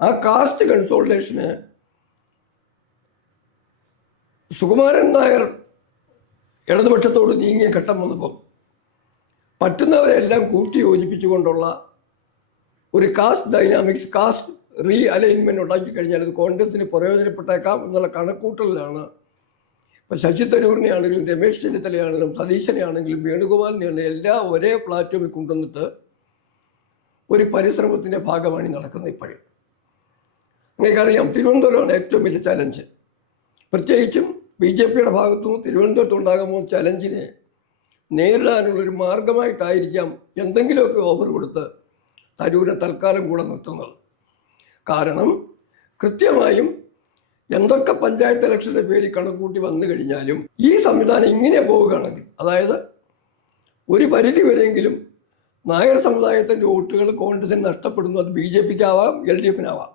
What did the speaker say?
ആ കാസ്റ്റ് കൺസോൾട്ടേഷന് സുകുമാരൻ നായർ ഇടതുപക്ഷത്തോട് നീങ്ങിയ ഘട്ടം വന്നപ്പം പറ്റുന്നവരെല്ലാം കൂട്ടി യോജിപ്പിച്ചുകൊണ്ടുള്ള ഒരു caste dynamics, caste realignment ഉണ്ടാക്കി കഴിഞ്ഞാൽ അത് കോൺഗ്രസിന് പ്രയോജനപ്പെട്ടേക്കാം എന്നുള്ള കണക്കൂട്ടലിലാണ് ഇപ്പം ശശി തരൂരിനെ ആണെങ്കിലും രമേശ് ചെന്നിത്തലയാണെങ്കിലും സതീശനെ ആണെങ്കിലും വേണുഗോപാലിനെ ആണെങ്കിലും എല്ലാം ഒരേ പ്ലാറ്റ്ഫോമിൽ കൊണ്ടുവന്നിട്ട് ഒരു പരിശ്രമത്തിൻ്റെ ഭാഗമാണ് നടക്കുന്നത്. ഇപ്പോഴും നിങ്ങൾക്കറിയാം, തിരുവനന്തപുരമാണ് ഏറ്റവും വലിയ ചലഞ്ച്. പ്രത്യേകിച്ചും BJPയുടെ ഭാഗത്തുനിന്ന് തിരുവനന്തപുരത്ത് ഉണ്ടാകുമ്പോൾ ചലഞ്ചിനെ നേരിടാനുള്ളൊരു മാർഗമായിട്ടായിരിക്കാം എന്തെങ്കിലുമൊക്കെ ഓഫർ കൊടുത്ത് തരൂരിനെ തൽക്കാലം കൂടെ നിർത്തുന്നത്. കാരണം കൃത്യമായും എന്തൊക്കെ പഞ്ചായത്ത് ഇലക്ഷൻ്റെ പേര് കണക്കൂട്ടി വന്നു കഴിഞ്ഞാലും ഈ സംവിധാനം ഇങ്ങനെ പോവുകയാണെങ്കിൽ, അതായത് ഒരു പരിധി വരെയെങ്കിലും നായർ സമുദായത്തിൻ്റെ വോട്ടുകൾ കോൺഗ്രസിന് നഷ്ടപ്പെടുന്നു. അത് BJPക്കാവാം, LDFനാവാം.